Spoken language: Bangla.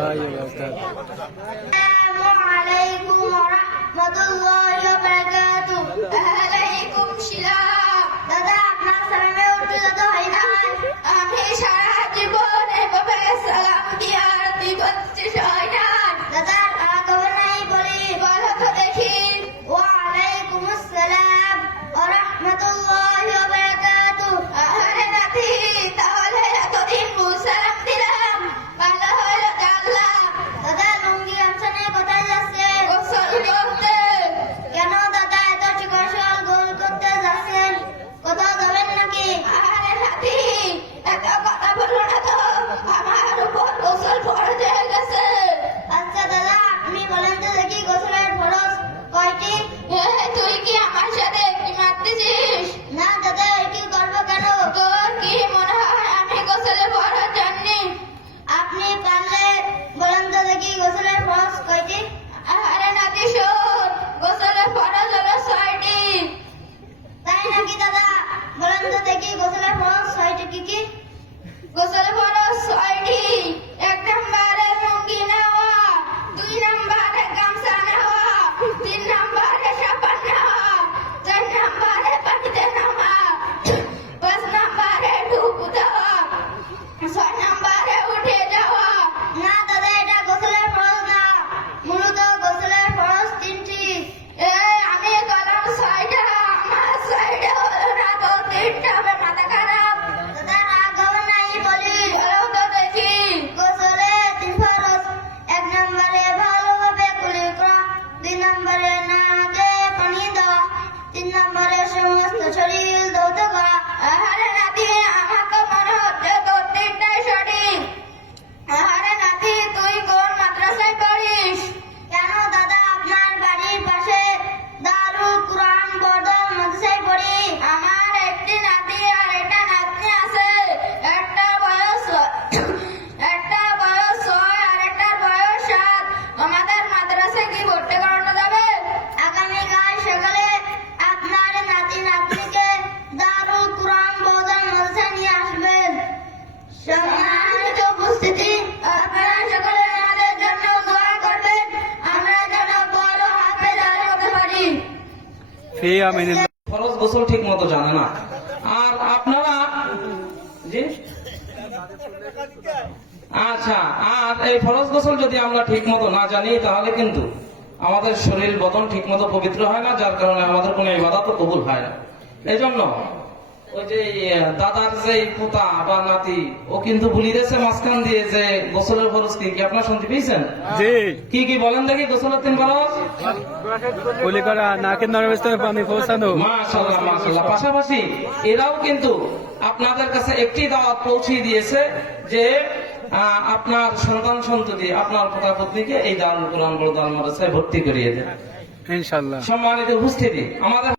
রহমাতুল্লাহি ওয়া বারাকাতুহু। আসসালামু আলাইকুম ওয়া রাহমাতুল্লাহি ওয়া বারাকাতুহু। ওয়ালাইকুম সালাম। দাদা আপনার সালামে উত্তেজিত হই না। আমি সারা জীবন এভাবে সালাম দিয়া দিবচ্ছি হয় না। দাদা খবর নাই বলি বলো তো দেখি। ওয়ালাইকুম আসসালাম ওয়া রাহমাতুল্লাহি ওয়া বারাকাতুহু। আরে নাতি তাহলে এতদিন সালাম দিলাম ভালো হলো জানলাম। দাদা লুঙ্গি গামছা নিয়ে কোথায় যাচ্ছেন? গোসল করতে। কেন দাদা এত চিকন গোল করতে যাচ্ছেন? কোথাও যাবেন নাকি? আরে নাতি এত কথা বলো না তো, আমার উপর গোসল ফরজ হয়ে গেছে। আচ্ছা দাদা আপনি বলেন তো দেখি গোসলের ফরজ কয়টি? তুই কি আমার সাথে কি মারতেছিস? না দাদা কি করবো কেন? তোর কি মনে হয় আমি গোসলের ফরজ জানি? আপনি পারলে বলেন তো দেখি গোসলের ফরজ কয়টি? আরে নাতি শোন, গোসলের ফরজ হলো 6টি। তাই নাকি দাদা? বলেন তো দেখি গোসলের ফরজ 6টি কি কি? গোসলের ফরজ 6টি। 1 নম্বরে লুঙ্গি নেওয়া, 2 নম্বরে গামছা নেওয়া, 3 নম্বরে সাবান নেওয়া, 4 নম্বরে পানিতে নামা, 5 নম্বরে ডুব দেওয়া, 6 নম্বরে উঠে যাওয়া। না দাদা এটা গোসলের ফরজ না, মূলত গোসলের ফরজ 3টি। আমি গেলাম 6টা, আমার 6টা হলো না তো 3টা হবে, মাথা খারাপ। দাদা রাগ হবে নাই বলি বলো তো দেখি। গোসলে 3 ফরজ। 1 নম্বরে ভালোভাবে কুলি করা, 2 নম্বরে নাকে পানি দেওয়া, 3 নম্বরে সমস্ত শরীর ধৌত করা। আরে নাতি আমার তো মনে হচ্ছে তোর 3টাই সঠিক। আরে নাতি তুই কোন মাদ্রাসায় পড়িস? কেন দাদা আপনার বাড়ির পাশে দারুল কুরআন বদল মাদ্রাসায় পড়ি। আমার একটি নাতি আর একটা নাতনি আছে। একটার বয়স 6 আর একটার বয়স 7। আমাদের মাদ্রাসায় কি ভর্তি করানো যাবে? আগামীকাল সকালে আপনার নাতি নাতনিকে দারুল কুরআন বদল মাদ্রাসায় নিয়ে আসবেন। সম্মানিত উপস্থিতি, আপনারা সকলে আমাদের জন্য দোয়া করবেন, আমরা যেন বড় হাফেজ আলেম হতে পারি। ফি আমিনিল্লাহ। ফরজ গোসল ঠিক মতো জানে না। আর আপনারা জি আচ্ছা, আর এই ফরজ গোসল যদি আমরা ঠিক মতো না জানি তাহলে কিন্তু আমাদের শরীর বদন ঠিক মতো পবিত্র হয় না, যার কারণে আমাদের কোনো ইবাদত কবুল হয় না। এই জন্য ওই যে দাদার যে পোতা বা নাতি ও কিন্তু ভুলি গেছে মাঝখান দিয়ে যে গোসলের ফরজ কি কি আপনারা শুনতে পেয়েছেন? জি কি কি বলেন দেখি গোসলের 3 ফরজ? কুলি করা, নাকের নরমস্থানে পানি পৌঁছানো। মাশাআল্লাহ মাশাআল্লাহ। পাশাপাশি এরাও কিন্তু আপনাদের কাছে একটি দাওয়াত পৌঁছে দিয়েছে যে আপনার সন্তান সন্ততি আপনার পোতা পত্নীকে এই দারুল কুরআন বড় দারুল মাদ্রাসায় ভর্তি করিয়ে দেন। ইনশাআল্লাহ। সম্মানিত উপস্থিতি, আমাদের